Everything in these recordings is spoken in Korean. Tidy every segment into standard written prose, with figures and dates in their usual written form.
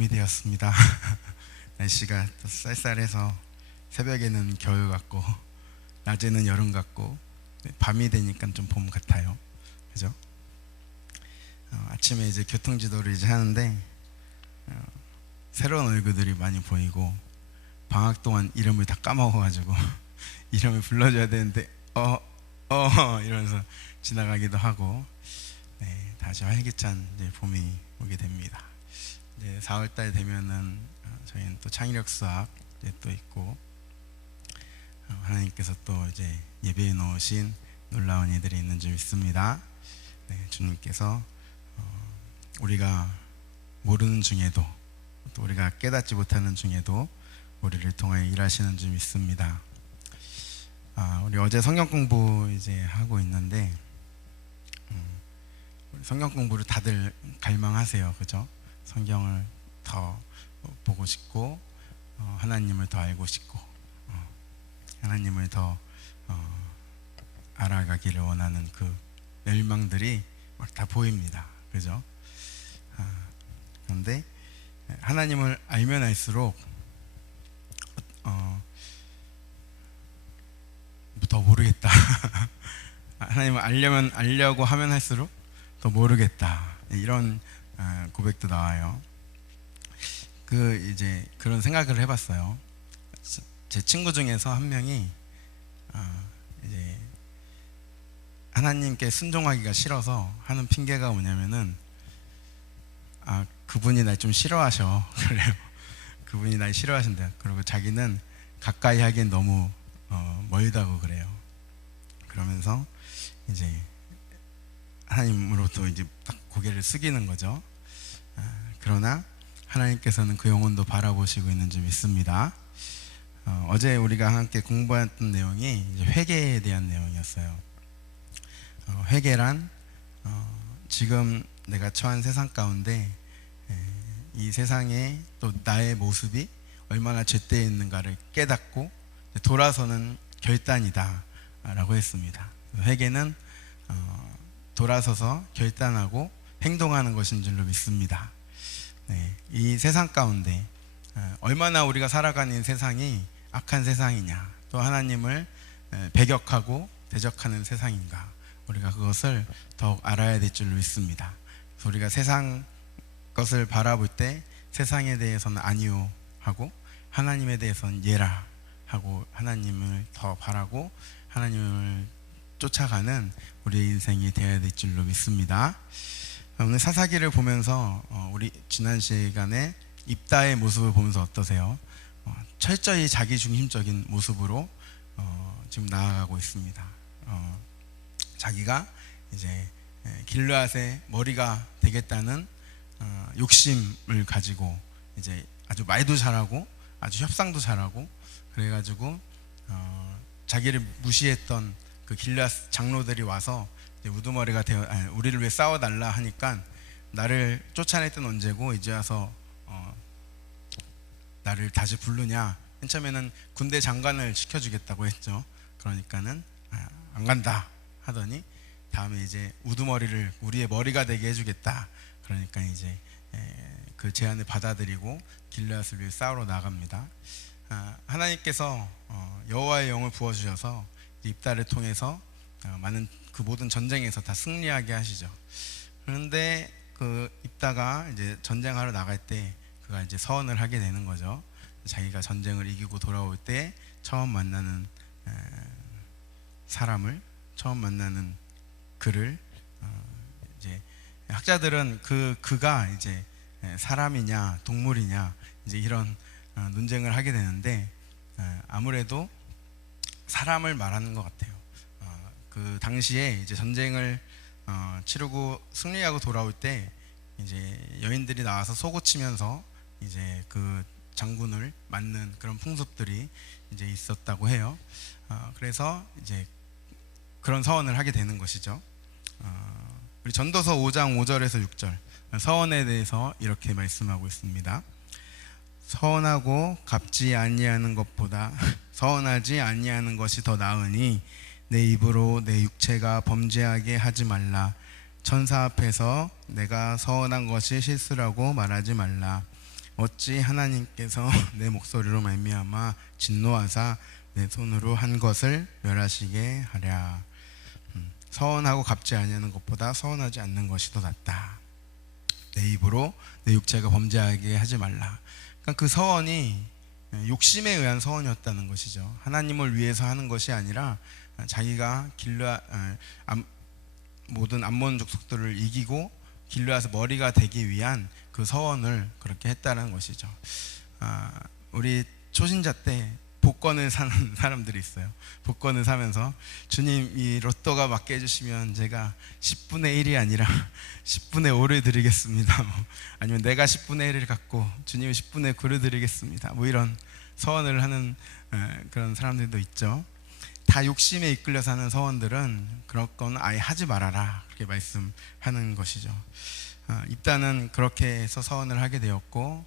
봄이 되었습니다. 날씨가 또 쌀쌀해서 새벽에는 겨울 같고 낮에는 여름 같고 밤이 되니까 좀 봄 같아요. 그죠? 아침에 이제 교통지도를 이제 하는데 새로운 얼굴들이 많이 보이고 방학 동안 이름을 다 까먹어가지고 이름을 불러줘야 되는데 이러면서 지나가기도 하고, 네, 다시 활기찬 이제 봄이 오게 됩니다. 이제 4월달 되면은 저희는 또 창의력 수학 이제 또 있고, 하나님께서 또 이제 예배해 놓으신 놀라운 일들이 있는 줄 믿습니다. 네, 주님께서 우리가 모르는 중에도 또 우리가 깨닫지 못하는 중에도 우리를 통하여 일하시는 줄 믿습니다. 우리 어제 성경 공부 이제 하고 있는데 성경 공부를 다들 갈망하세요, 그죠? 성경을 더 보고 싶고 하나님을 더 알고 싶고 하나님을 더 알아가기를 원하는 그 열망들이 막 다 보입니다, 그죠? 그런데 하나님을 알면 알수록 더 모르겠다. 하나님을 알려고 하면 할수록 더 모르겠다, 이런 고백도 나와요. 이제 그런 생각을 해봤어요. 제 친구 중에서 한 명이 이제 하나님께 순종하기가 싫어서 하는 핑계가 뭐냐면은 그분이 날 좀 싫어하셔. 그래요. 그분이 날 싫어하신대요. 그리고 자기는 가까이 하기엔 너무 멀다고 그래요. 그러면서 이제 하나님으로부터 이제 딱 고개를 숙이는 거죠. 그러나 하나님께서는 그 영혼도 바라보시고 있는 줄 믿습니다. 어제 우리가 함께 공부했던 내용이 이제 회개에 대한 내용이었어요. 회개란 지금 내가 처한 세상 가운데 이 세상에 또 나의 모습이 얼마나 죄되어 있는가를 깨닫고 돌아서는 결단이다 라고 했습니다. 회개는 돌아서서 결단하고 행동하는 것인 줄로 믿습니다. 네, 이 세상 가운데 얼마나 우리가 살아가는 세상이 악한 세상이냐, 또 하나님을 배격하고 대적하는 세상인가, 우리가 그것을 더욱 알아야 될 줄로 믿습니다. 그래서 우리가 세상 것을 바라볼 때 세상에 대해서는 아니요 하고 하나님에 대해서는 예라 하고 하나님을 더 바라고 하나님을 쫓아가는 우리의 인생이 되어야 될 줄로 믿습니다. 오늘 사사기를 보면서 우리 지난 시간에 입다의 모습을 보면서 어떠세요? 철저히 자기중심적인 모습으로 지금 나아가고 있습니다. 자기가 이제 길르앗의 머리가 되겠다는 욕심을 가지고 이제 아주 말도 잘하고 아주 협상도 잘하고 그래가지고 자기를 무시했던 그 길르앗 장로들이 와서 이제 우두머리가 우리를 왜 싸워달라 하니까 나를 쫓아낼 땐 언제고 이제 와서 나를 다시 부르냐. 맨 처음에는 군대 장관을 시켜주겠다고 했죠. 그러니까는 안 간다 하더니 다음에 이제 우두머리를 우리의 머리가 되게 해주겠다. 그러니까 이제 그 제안을 받아들이고 길르앗을 위해 싸우러 나갑니다. 하나님께서 여호와의 영을 부어주셔서 입다를 통해서 많은 그 모든 전쟁에서 다 승리하게 하시죠. 그런데 그 입다가 이제 전쟁하러 나갈 때 그가 이제 서원을 하게 되는 거죠. 자기가 전쟁을 이기고 돌아올 때 처음 만나는 사람을, 처음 만나는 그를 이제 학자들은 그가 이제 사람이냐 동물이냐 이제 이런 논쟁을 하게 되는데 아무래도 사람을 말하는 것 같아요. 그 당시에 이제 전쟁을 치르고 승리하고 돌아올 때 이제 여인들이 나와서 소고치면서 이제 그 장군을 맞는 그런 풍습들이 이제 있었다고 해요. 그래서 이제 그런 서원을 하게 되는 것이죠. 우리 전도서 5장 5절에서 6절 서원에 대해서 이렇게 말씀하고 있습니다. 서원하고 갚지 아니하는 것보다 서원하지 아니하는 것이 더 나으니 내 입으로 내 육체가 범죄하게 하지 말라. 천사 앞에서 내가 서원한 것이 실수라고 말하지 말라. 어찌 하나님께서 내 목소리로 말미암아 진노하사 내 손으로 한 것을 멸하시게 하랴. 서원하고 갚지 아니하는 것보다 서원하지 않는 것이 더 낫다. 내 입으로 내 육체가 범죄하게 하지 말라. 그러니까 그 서원이 욕심에 의한 서원이었다는 것이죠. 하나님을 위해서 하는 것이 아니라 자기가 모든 암몬 족속들을 이기고 길르앗의 머리가 되기 위한 그 서원을 그렇게 했다는 것이죠. 우리 초신자 때 복권을 사는 사람들이 있어요. 복권을 사면서 주님 이 로또가 맞게 해주시면 제가 10분의 1이 아니라 10분의 5를 드리겠습니다. 아니면 내가 10분의 1을 갖고 주님 10분의 9를 드리겠습니다. 이런 서원을 하는 그런 사람들도 있죠. 다 욕심에 이끌려 사는 서원들은 그런 건 아예 하지 말아라, 그렇게 말씀하는 것이죠. 입다는 그렇게 해서 서원을 하게 되었고,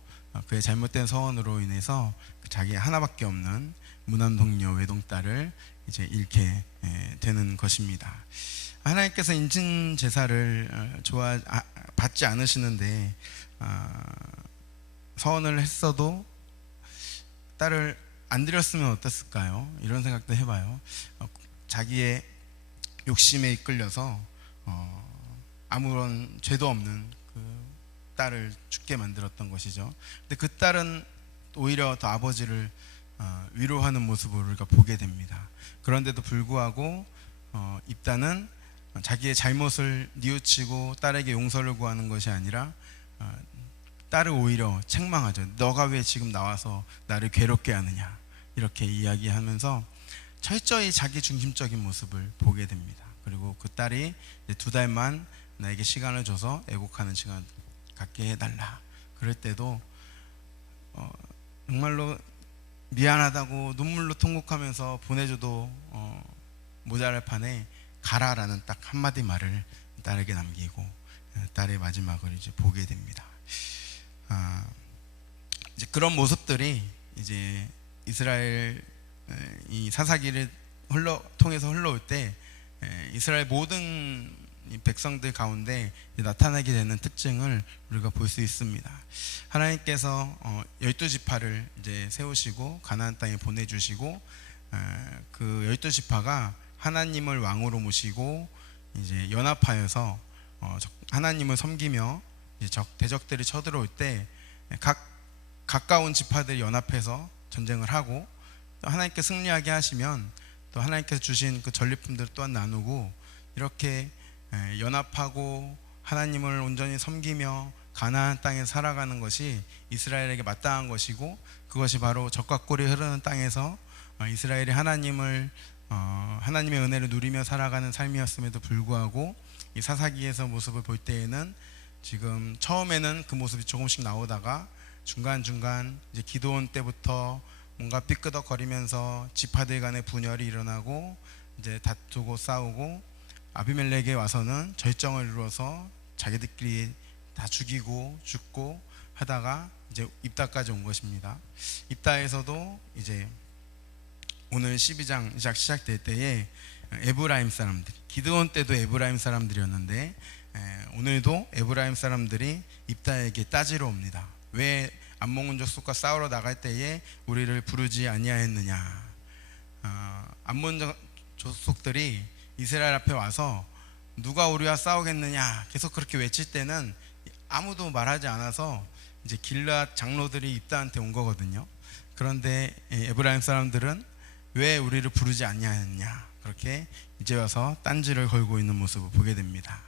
그의 잘못된 서원으로 인해서 자기 하나밖에 없는 무남동녀 외동딸을 이제 잃게 되는 것입니다. 하나님께서 인친 제사를 받지 않으시는데 서원을 했어도 딸을 안 드렸으면 어땠을까요? 이런 생각도 해봐요. 자기의 욕심에 이끌려서 아무런 죄도 없는 그 딸을 죽게 만들었던 것이죠. 근데 그 딸은 오히려 더 아버지를 위로하는 모습을 우리가 보게 됩니다. 그런데도 불구하고 입다는 자기의 잘못을 뉘우치고 딸에게 용서를 구하는 것이 아니라 딸을 오히려 책망하죠. 너가 왜 지금 나와서 나를 괴롭게 하느냐, 이렇게 이야기하면서 철저히 자기 중심적인 모습을 보게 됩니다. 그리고 그 딸이 2달만 나에게 시간을 줘서 애국하는 시간 갖게 해달라. 그럴 때도 정말로 미안하다고 눈물로 통곡하면서 보내줘도 모자랄 판에 가라라는 딱 한마디 말을 딸에게 남기고 딸의 마지막을 이제 보게 됩니다. 이제 그런 모습들이 이제 이스라엘 이 사사기를 통해서 흘러올 때 이스라엘 모든 백성들 가운데 나타나게 되는 특징을 우리가 볼 수 있습니다. 하나님께서 12지파를 이제 세우시고 가나안 땅에 보내주시고 그 12지파가 하나님을 왕으로 모시고 이제 연합하여서 하나님을 섬기며 이제 대적들이 쳐들어올 때 가까운 지파들이 연합해서 전쟁을 하고 또 하나님께 승리하게 하시면 또 하나님께서 주신 그 전리품들을 또한 나누고 이렇게 연합하고 하나님을 온전히 섬기며 가나안 땅에 살아가는 것이 이스라엘에게 마땅한 것이고, 그것이 바로 적과 꿀이 흐르는 땅에서 이스라엘이 하나님의 은혜를 누리며 살아가는 삶이었음에도 불구하고 이 사사기에서 모습을 볼 때에는 지금 처음에는 그 모습이 조금씩 나오다가 중간중간 이제 기드온 때부터 뭔가 삐끄덕거리면서 지파들 간의 분열이 일어나고 이제 다투고 싸우고 아비멜렉에 와서는 절정을 이루어서 자기들끼리 다 죽이고 죽고 하다가 이제 입다까지 온 것입니다. 입다에서도 이제 오늘 12장 시작될 때에 에브라임 사람들, 기드온 때도 에브라임 사람들이었는데 오늘도 에브라임 사람들이 입다에게 따지러 옵니다. 왜 암몬 족속과 싸우러 나갈 때에 우리를 부르지 아니하였느냐. 암몬 족속들이 이스라엘 앞에 와서 누가 우리와 싸우겠느냐 계속 그렇게 외칠 때는 아무도 말하지 않아서 이제 길르앗 장로들이 입다한테 온 거거든요. 그런데 에브라임 사람들은 왜 우리를 부르지 아니하였냐, 그렇게 이제 와서 딴지를 걸고 있는 모습을 보게 됩니다.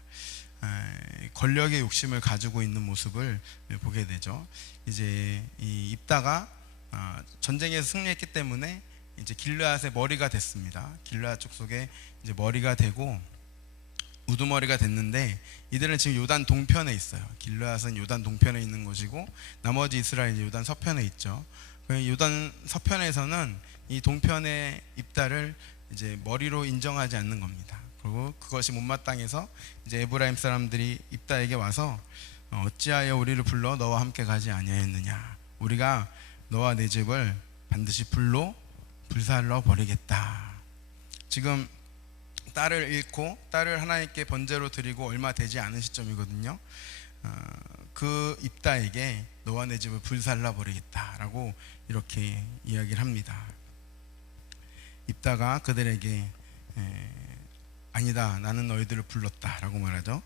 권력의 욕심을 가지고 있는 모습을 보게 되죠. 이제 이 입다가 전쟁에서 승리했기 때문에 이제 길르앗의 머리가 됐습니다. 길르앗 족속의 이제 머리가 되고 우두머리가 됐는데, 이들은 지금 요단 동편에 있어요. 길르앗은 요단 동편에 있는 것이고 나머지 이스라엘이 요단 서편에 있죠. 요단 서편에서는 이 동편의 입다를 이제 머리로 인정하지 않는 겁니다. 그리고 그것이 못마땅해서 이제 에브라임 사람들이 입다에게 와서 어찌하여 우리를 불러 너와 함께 가지 아니하였느냐, 우리가 너와 내 집을 반드시 불로 불살러 버리겠다. 지금 딸을 잃고 딸을 하나님께 번제로 드리고 얼마 되지 않은 시점이거든요. 그 입다에게 너와 내 집을 불살라 버리겠다라고 이렇게 이야기를 합니다. 입다가 그들에게 아니다, 나는 너희들을 불렀다라고 말하죠.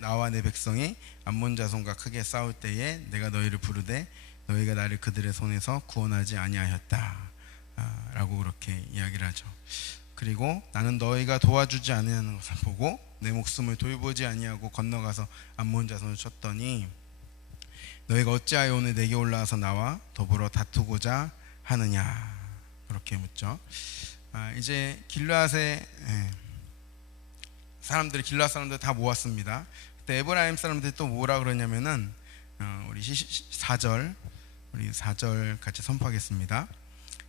나와 내 백성이 암몬 자손과 크게 싸울 때에 내가 너희를 부르되 너희가 나를 그들의 손에서 구원하지 아니하였다 라고 그렇게 이야기를 하죠. 그리고 나는 너희가 도와주지 않으려는 것을 보고 내 목숨을 돌보지 아니하고 건너가서 암몬 자손을 쳤더니 너희가 어찌하여 오늘 내게 올라와서 나와 더불어 다투고자 하느냐, 그렇게 묻죠. 이제 길르앗의 사람들이, 길르앗 사람들 다 모았습니다. 그때 에브라임 사람들이 또 뭐라 그러냐면은 우리 4절 같이 선포하겠습니다.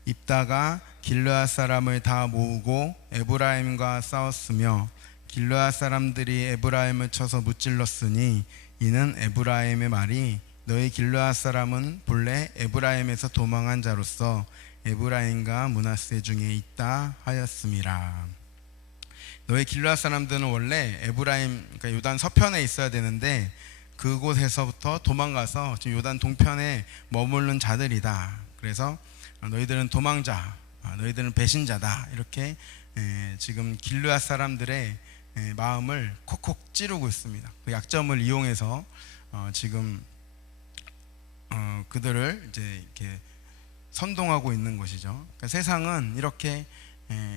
입다가 길르앗 사람을 다 모으고 에브라임과 싸웠으며 길르앗 사람들이 에브라임을 쳐서 무찔렀으니 이는 에브라임의 말이 너희 길르앗 사람은 본래 에브라임에서 도망한 자로서 에브라임과 므낫세 중에 있다 하였음이라. 너희 길르앗 사람들은 원래 에브라임, 그러니까 요단 서편에 있어야 되는데 그곳에서부터 도망가서 지금 요단 동편에 머무른 자들이다. 그래서 너희들은 도망자, 너희들은 배신자다, 이렇게 지금 길르앗 사람들의 마음을 콕콕 찌르고 있습니다. 그 약점을 이용해서 지금 그들을 이제 이렇게 선동하고 있는 것이죠. 그러니까 세상은 이렇게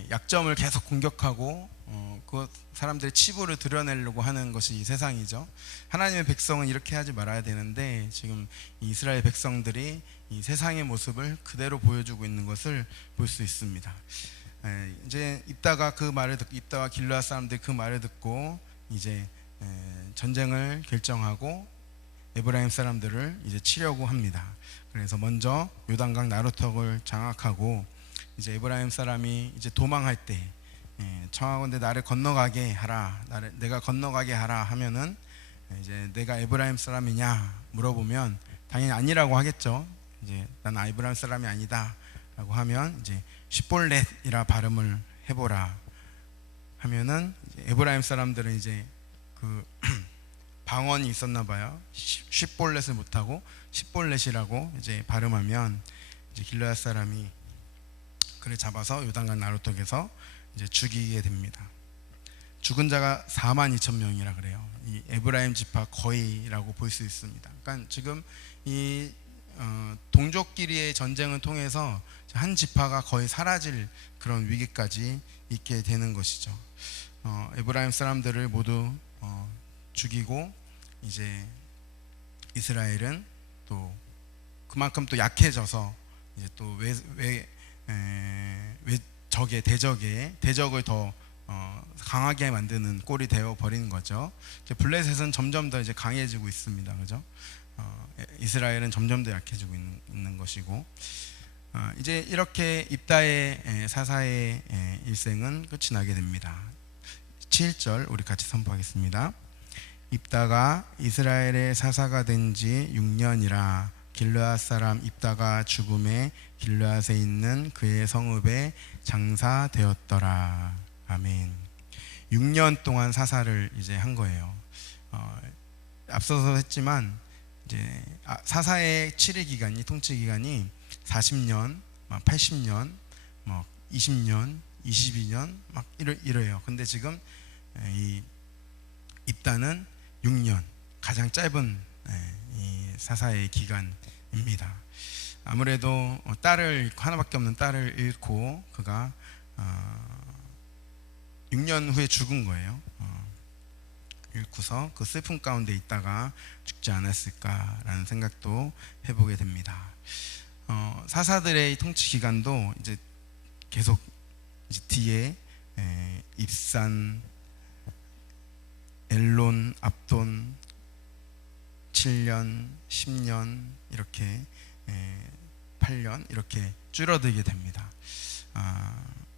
약점을 계속 공격하고 그 사람들의 치부를 드러내려고 하는 것이 이 세상이죠. 하나님의 백성은 이렇게 하지 말아야 되는데 지금 이스라엘 백성들이 이 세상의 모습을 그대로 보여주고 있는 것을 볼 수 있습니다. 이제 입다가 그 말을 듣고, 입다와 길르앗 사람들이 그 말을 듣고 이제 전쟁을 결정하고 에브라임 사람들을 이제 치려고 합니다. 그래서 먼저 요단강 나루턱을 장악하고 이제 에브라임 사람이 이제 도망할 때 청하건대 나를 건너가게 하라, 내가 건너가게 하라 하면은 이제 내가 에브라임 사람이냐 물어보면 당연히 아니라고 하겠죠. 이제 난 에브라임 사람이 아니다라고 하면 이제 쉿볼렛이라 발음을 해보라 하면은 이제 에브라임 사람들은 이제 그 방언이 있었나 봐요. 쉿볼렛을 못하고 쉿볼렛이라고 이제 발음하면 이제 길르앗 사람이 그를 잡아서 요단강 나루턱에서 이제 죽이게 됩니다. 죽은 자가 42,000명이라 그래요. 이 에브라임 지파 거의라고 볼 수 있습니다. 그러니까 지금 이 동족끼리의 전쟁을 통해서 한 지파가 거의 사라질 그런 위기까지 있게 되는 것이죠. 에브라임 사람들을 모두 죽이고 이제 이스라엘은 또 그만큼 또 약해져서 이제 또 대적을 더 강하게 만드는 꼴이 되어 버리는 거죠. 블레셋은 점점 더 이제 강해지고 있습니다. 그죠? 이스라엘은 점점 더 약해지고 있는 것이고, 이제 이렇게 입다의 사사의 일생은 끝이 나게 됩니다. 7절 우리 같이 선포하겠습니다. 입다가 이스라엘의 사사가 된 지 6년이라 길르앗 사람 입다가 죽음에 길르앗에 있는 그의 성읍에 장사되었더라. 아멘. 6년 동안 사사를 이제 한 거예요. 앞서서 했지만 이제 사사의 치리 기간이, 통치 기간이 40년, 80년, 20년, 22년 막 이래요. 근데 지금 이 입다는 6년, 가장 짧은 이 사사의 기간입니다. 아무래도 하나밖에 없는 딸을 잃고 그가 6년 후에 죽은 거예요. 잃고서 그 슬픔 가운데 있다가 죽지 않았을까라는 생각도 해보게 됩니다. 사사들의 통치 기간도 이제 계속 이제 뒤에 입산, 엘론, 압돈 7년, 10년 이렇게 8년 이렇게 줄어들게 됩니다.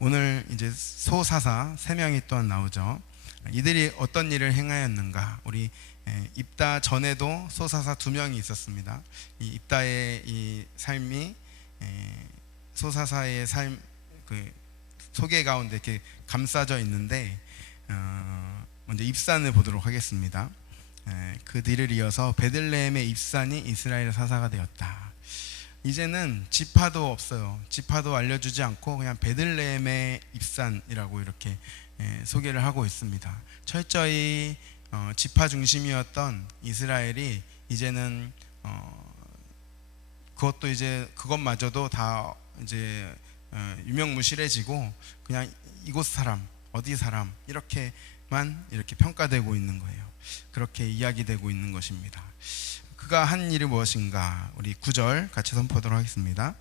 오늘 이제 소사사 3명이 또한 나오죠. 이들이 어떤 일을 행하였는가? 우리 입다 전에도 소사사 2명이 있었습니다. 이 입다의 이 삶이 소사사의 삶 그 소개 가운데 이렇게 감싸져 있는데 먼저 입산을 보도록 하겠습니다. 그 뒤를 이어서 베들레헴의 입산이 이스라엘의 사사가 되었다. 이제는 지파도 없어요. 지파도 알려주지 않고 그냥 베들레헴의 입산이라고 이렇게 소개를 하고 있습니다. 철저히 지파 중심이었던 이스라엘이 이제는 그것도 이제 그것마저도 다 이제 유명무실해지고 그냥 이곳 사람, 어디 사람 이렇게만 이렇게 평가되고 있는 거예요. 그렇게 이야기되고 있는 것입니다. 그가 한 일이 무엇인가? 우리 9절 같이 선포하도록 하겠습니다.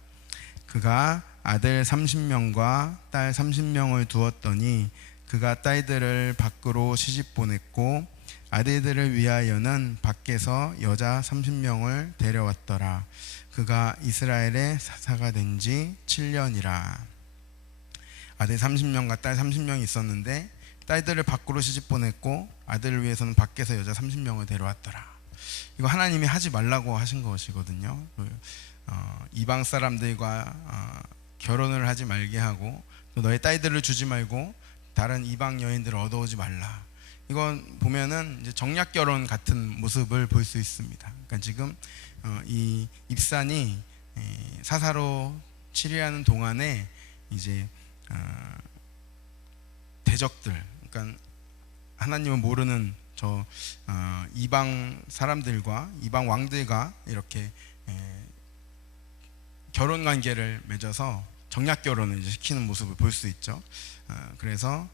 그가 아들 30명과 딸 30명을 두었더니 그가 딸들을 밖으로 시집 보냈고 아들들을 위하여는 밖에서 여자 30명을 데려왔더라. 그가 이스라엘의 사사가 된 지 7년이라. 아들 30명과 딸 30명이 있었는데 딸들을 밖으로 시집 보냈고 아들을 위해서는 밖에서 여자 30명을 데려왔더라. 이거 하나님이 하지 말라고 하신 것이거든요. 이방 사람들과 결혼을 하지 말게 하고 또 너의 딸들을 주지 말고 다른 이방 여인들을 얻어오지 말라. 이건 보면은 이제 정략 결혼 같은 모습을 볼 수 있습니다. 그러니까 지금 이 입산이 사사로 치리하는 동안에 이제 대적들, 그러니까 하나님은 모르는 저 이방 사람들과 이방 왕들과 이렇게 결혼 관계를 맺어서 정략 결혼을 이제 시키는 모습을 볼 수 있죠. 그래서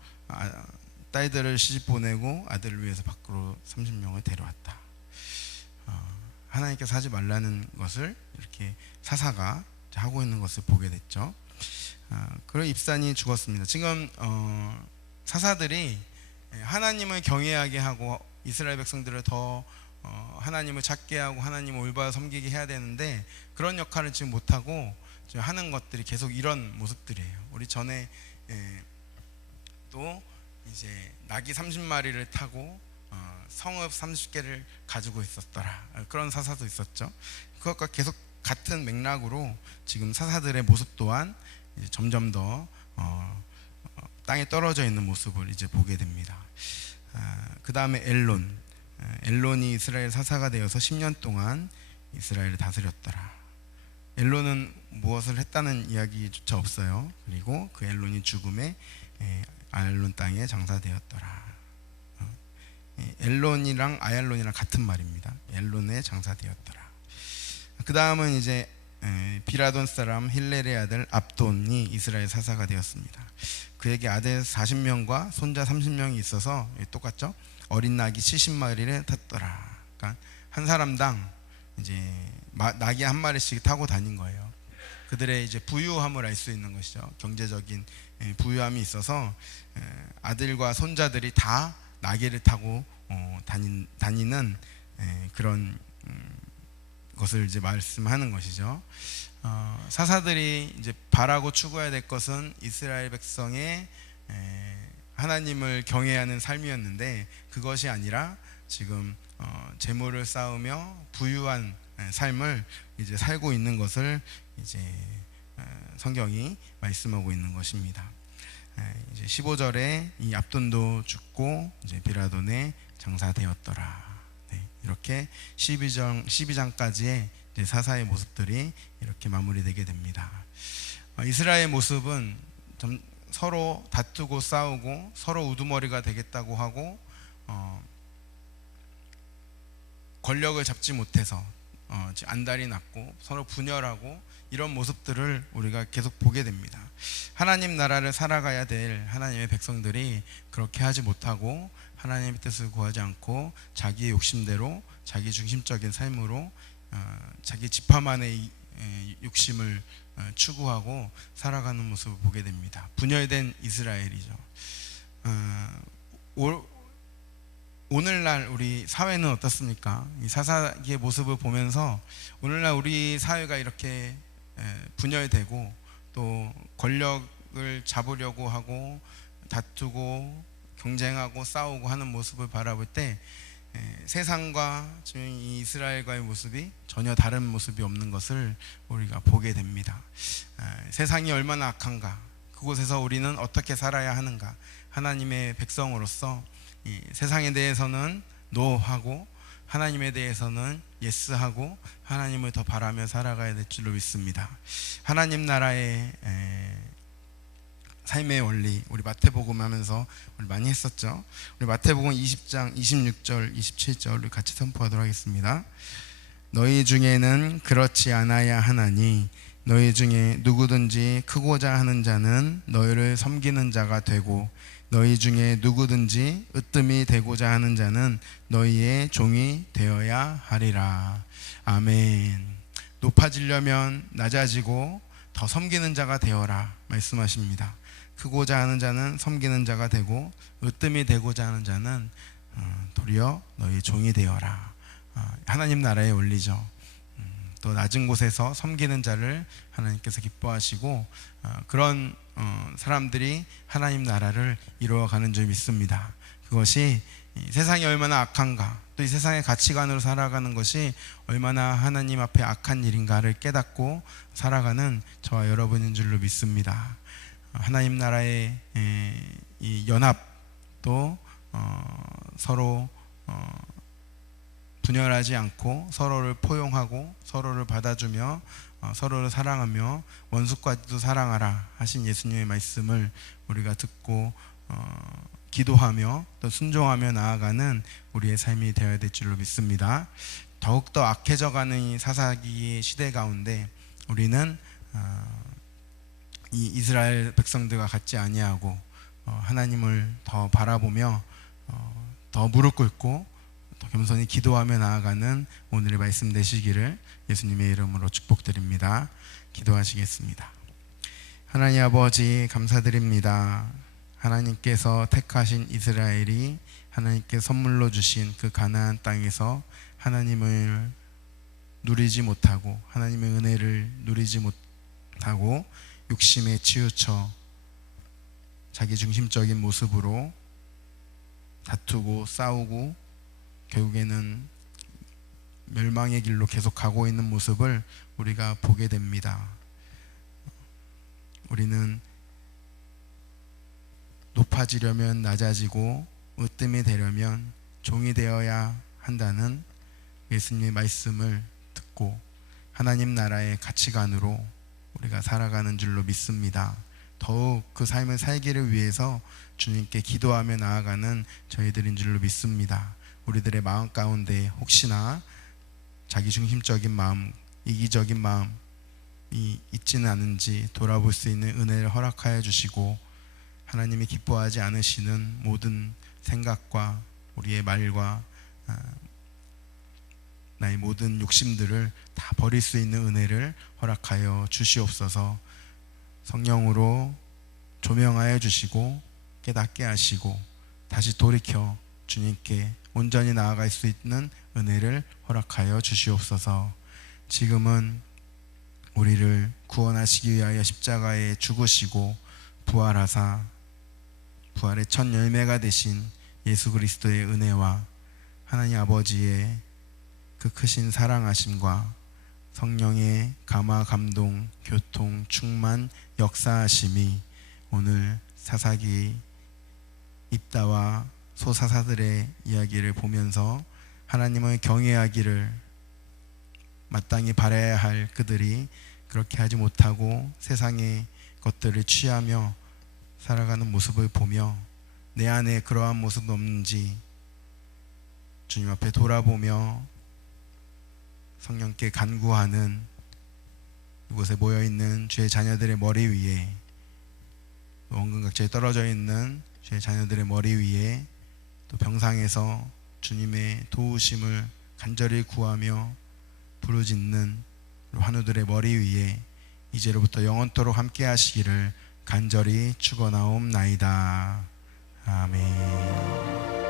딸들을 시집 보내고 아들을 위해서 밖으로 30명을 데려왔다. 하나님께서 하지 말라는 것을 이렇게 사사가 하고 있는 것을 보게 됐죠. 그런 입산이 죽었습니다. 지금 사사들이 하나님을 경외하게 하고 이스라엘 백성들을 더 하나님을 찾게 하고 하나님을 올바로 섬기게 해야 되는데 그런 역할을 지금 못하고 지금 하는 것들이 계속 이런 모습들이에요. 우리 전에 또 이제 낙이 30마리를 타고 성읍 30개를 가지고 있었더라. 그런 사사도 있었죠. 그것과 계속 같은 맥락으로 지금 사사들의 모습 또한 이제 점점 더 땅에 떨어져 있는 모습을 이제 보게 됩니다. 그 다음에 엘론이 이스라엘 사사가 되어서 10년 동안 이스라엘을 다스렸더라. 엘론은 무엇을 했다는 이야기조차 없어요. 그리고 그 엘론이 죽음에 아얄론 땅에 장사되었더라. 엘론이랑 아얄론이랑 같은 말입니다. 엘론에 장사되었더라. 그 다음은 이제 비라돈 사람 힐렐의 아들 압돈이 이스라엘 사사가 되었습니다. 그에게 아들 40명과 손자 30명이 있어서 똑같죠. 어린 낙이 70마리를 탔더라. 그러니까 한 사람당 이제 낙이 한 마리씩 타고 다닌 거예요. 그들의 이제 부유함을 알 수 있는 것이죠. 경제적인 부유함이 있어서 아들과 손자들이 다 나귀를 타고 다니는 그런 것을 이제 말씀하는 것이죠. 사사들이 이제 바라고 추구해야 될 것은 이스라엘 백성의 하나님을 경외하는 삶이었는데 그것이 아니라 지금 재물을 쌓으며 부유한 삶을 이제 살고 있는 것을 이제 성경이 말씀하고 있는 것입니다. 이제 15절에 이 압돈도 죽고 이제 비라돈에 장사되었더라. 이렇게 12장까지의 사사의 모습들이 이렇게 마무리되게 됩니다. 이스라엘의 모습은 좀 서로 다투고 싸우고 서로 우두머리가 되겠다고 하고 권력을 잡지 못해서 안달이 났고 서로 분열하고 이런 모습들을 우리가 계속 보게 됩니다. 하나님 나라를 살아가야 될 하나님의 백성들이 그렇게 하지 못하고 하나님의 뜻을 구하지 않고 자기의 욕심대로 자기 중심적인 삶으로 자기 지파만의 욕심을 추구하고 살아가는 모습을 보게 됩니다. 분열된 이스라엘이죠. 오늘날 우리 사회는 어떻습니까? 이 사사기의 모습을 보면서 오늘날 우리 사회가 이렇게 분열되고 또 권력을 잡으려고 하고 다투고 경쟁하고 싸우고 하는 모습을 바라볼 때 세상과 지금 이 이스라엘과의 모습이 전혀 다른 모습이 없는 것을 우리가 보게 됩니다. 세상이 얼마나 악한가, 그곳에서 우리는 어떻게 살아야 하는가, 하나님의 백성으로서 이 세상에 대해서는 노하고 하나님에 대해서는 예스하고 하나님을 더 바라며 살아가야 될 줄로 믿습니다. 하나님 나라의 삶의 원리, 우리 마태복음 하면서 우리 많이 했었죠. 우리 마태복음 20장 26절 27절을 같이 선포하도록 하겠습니다. 너희 중에는 그렇지 않아야 하나니 너희 중에 누구든지 크고자 하는 자는 너희를 섬기는 자가 되고 너희 중에 누구든지 으뜸이 되고자 하는 자는 너희의 종이 되어야 하리라. 아멘. 높아지려면 낮아지고 더 섬기는 자가 되어라 말씀하십니다. 크고자 하는 자는 섬기는 자가 되고 으뜸이 되고자 하는 자는 도리어 너희 종이 되어라. 하나님 나라의 원리죠. 또 낮은 곳에서 섬기는 자를 하나님께서 기뻐하시고 그런 사람들이 하나님 나라를 이루어가는 줄 믿습니다. 그것이 세상이 얼마나 악한가, 또 이 세상의 가치관으로 살아가는 것이 얼마나 하나님 앞에 악한 일인가를 깨닫고 살아가는 저와 여러분인 줄로 믿습니다. 하나님 나라의 이 연합도 서로 분열하지 않고 서로를 포용하고 서로를 받아주며 서로를 사랑하며 원수까지도 사랑하라 하신 예수님의 말씀을 우리가 듣고 기도하며 또 순종하며 나아가는 우리의 삶이 되어야 될 줄로 믿습니다. 더욱더 악해져가는 이 사사기의 시대 가운데 우리는 이 이스라엘 백성들과 같지 아니하고 하나님을 더 바라보며 더 무릎 꿇고 더 겸손히 기도하며 나아가는 오늘의 말씀 되시기를 예수님의 이름으로 축복드립니다. 기도하시겠습니다. 하나님 아버지 감사드립니다. 하나님께서 택하신 이스라엘이 하나님께 선물로 주신 그 가나안 땅에서 하나님을 누리지 못하고 하나님의 은혜를 누리지 못하고 욕심에 치우쳐 자기 중심적인 모습으로 다투고 싸우고 결국에는 멸망의 길로 계속 가고 있는 모습을 우리가 보게 됩니다. 우리는 높아지려면 낮아지고 으뜸이 되려면 종이 되어야 한다는 예수님의 말씀을 듣고 하나님 나라의 가치관으로 우리가 살아가는 줄로 믿습니다. 더욱 그 삶을 살기를 위해서 주님께 기도하며 나아가는 저희들인 줄로 믿습니다. 우리들의 마음 가운데 혹시나 자기중심적인 마음, 이기적인 마음이 있지는 않은지 돌아볼 수 있는 은혜를 허락하여 주시고 하나님이 기뻐하지 않으시는 모든 생각과 우리의 말과 나의 모든 욕심들을 다 버릴 수 있는 은혜를 허락하여 주시옵소서. 성령으로 조명하여 주시고 깨닫게 하시고 다시 돌이켜 주님께 온전히 나아갈 수 있는 은혜를 허락하여 주시옵소서. 지금은 우리를 구원하시기 위하여 십자가에 죽으시고 부활하사 부활의 첫 열매가 되신 예수 그리스도의 은혜와 하나님 아버지의 그 크신 사랑하심과 성령의 감화 감동 교통 충만 역사하심이 오늘 사사기 입다와 소사사들의 이야기를 보면서 하나님을 경외하기를 마땅히 바라야 할 그들이 그렇게 하지 못하고 세상의 것들을 취하며 살아가는 모습을 보며 내 안에 그러한 모습은 없는지 주님 앞에 돌아보며 성령께 간구하는 이곳에 모여있는 주의 자녀들의 머리 위에 원근각지에 떨어져 있는 주의 자녀들의 머리 위에 또 병상에서 주님의 도우심을 간절히 구하며 부르짖는 환우들의 머리 위에 이제로부터 영원토록 함께 하시기를 간절히 축원하옵나이다. 아멘.